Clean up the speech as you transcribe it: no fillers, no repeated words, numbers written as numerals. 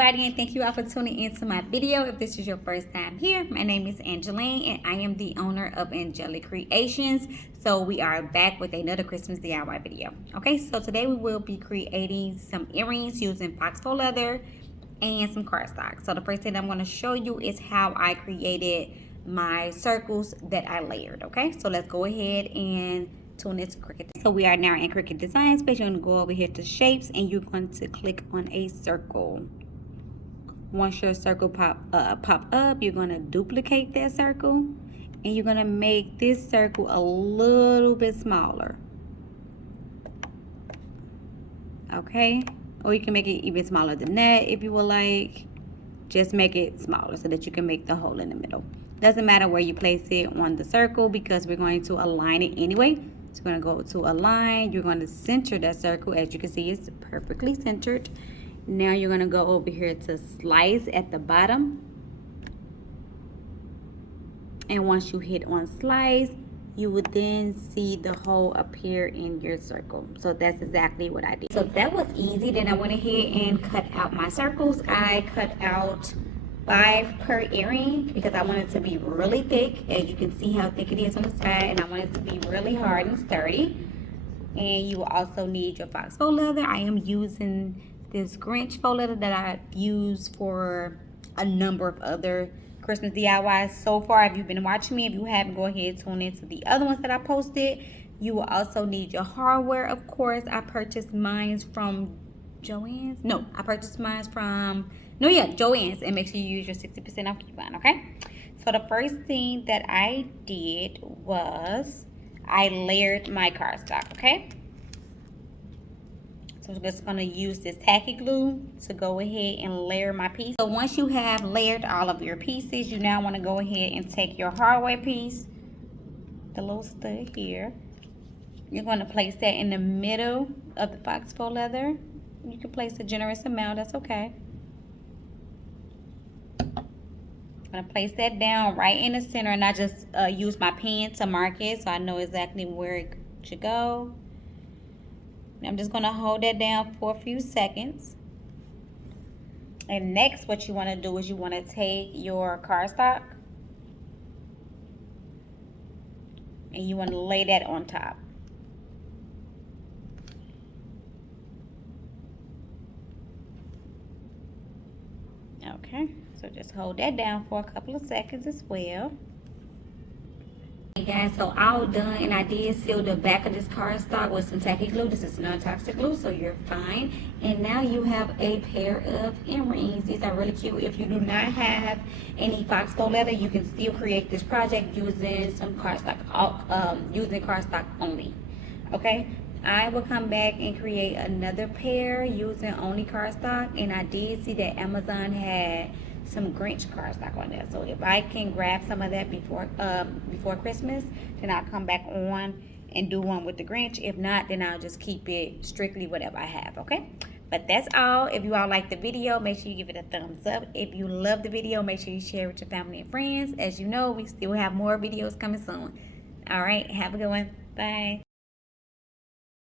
everybody, and thank you all for tuning into my video. If this is your first time here, my name is Angeline and I am the owner of Angelic Creations. So we are back with another Christmas DIY video. Okay, so today we will be creating some earrings using foxful leather and some cardstock. So the first thing I'm going to show you is how I created my circles that I layered. Okay, so let's go ahead and tune into Cricut. So we are now in Cricut Design Space. You're going to go over here to shapes and you're going to click on a circle. Once your circle pop up, you're going to duplicate that circle and you're going to make this circle a little bit smaller. Okay, or you can make it even smaller than that if you would like. Just make it smaller so that you can make the hole in the middle. Doesn't matter where you place it on the circle because we're going to align it anyway. So you're going to go to align. You're going to center that circle. As you can see, it's perfectly centered. Now you're going to go over here to slice at the bottom. And once you hit on slice, you would then see the hole appear in your circle. So that's exactly what I did. So that was easy. Then I went ahead and cut out my circles. I cut out 5 per earring because I want it to be really thick. As you can see how thick it is on the side, and I want it to be really hard and sturdy. And you will also need your fox faux leather. I am using this Grinch faux leather that I've used for a number of other Christmas DIYs so far. If you've been watching me, if you haven't, go ahead and tune into the other ones that I posted. You will also need your hardware, of course. I purchased mine from Joann's. No, I purchased mine from Joann's, and make sure you use your 60% off coupon, okay? So the first thing that I did was I layered my cardstock, okay? So I'm just gonna use this tacky glue to go ahead and layer my piece. So once you have layered all of your pieces, you now wanna go ahead and take your hardware piece, the little stud here. You're gonna place that in the middle of the fox faux leather. You can place a generous amount, that's okay. I'm gonna place that down right in the center, and I just use my pen to mark it so I know exactly where it should go. I'm just gonna hold that down for a few seconds. And next, what you wanna do is you wanna take your cardstock and you wanna lay that on top. Okay, so just hold that down for a couple of seconds as well. Hey guys, so all done, and I did seal the back of this cardstock with some tacky glue. This is non-toxic glue, so you're fine. And now you have a pair of earrings. These are really cute. If you do not have any fox faux leather, you can still create this project using some cardstock, using cardstock only. Okay, I will come back and create another pair using only cardstock, and I did see that Amazon had some Grinch cardstock on there. So if I can grab some of that before Christmas, then I'll come back on and do one with the Grinch. If not, then I'll just keep it strictly whatever I have, okay? But that's all. If you all like the video, make sure you give it a thumbs up. If you love the video, make sure you share it with your family and friends. As you know, we still have more videos coming soon. All right, have a good one. Bye.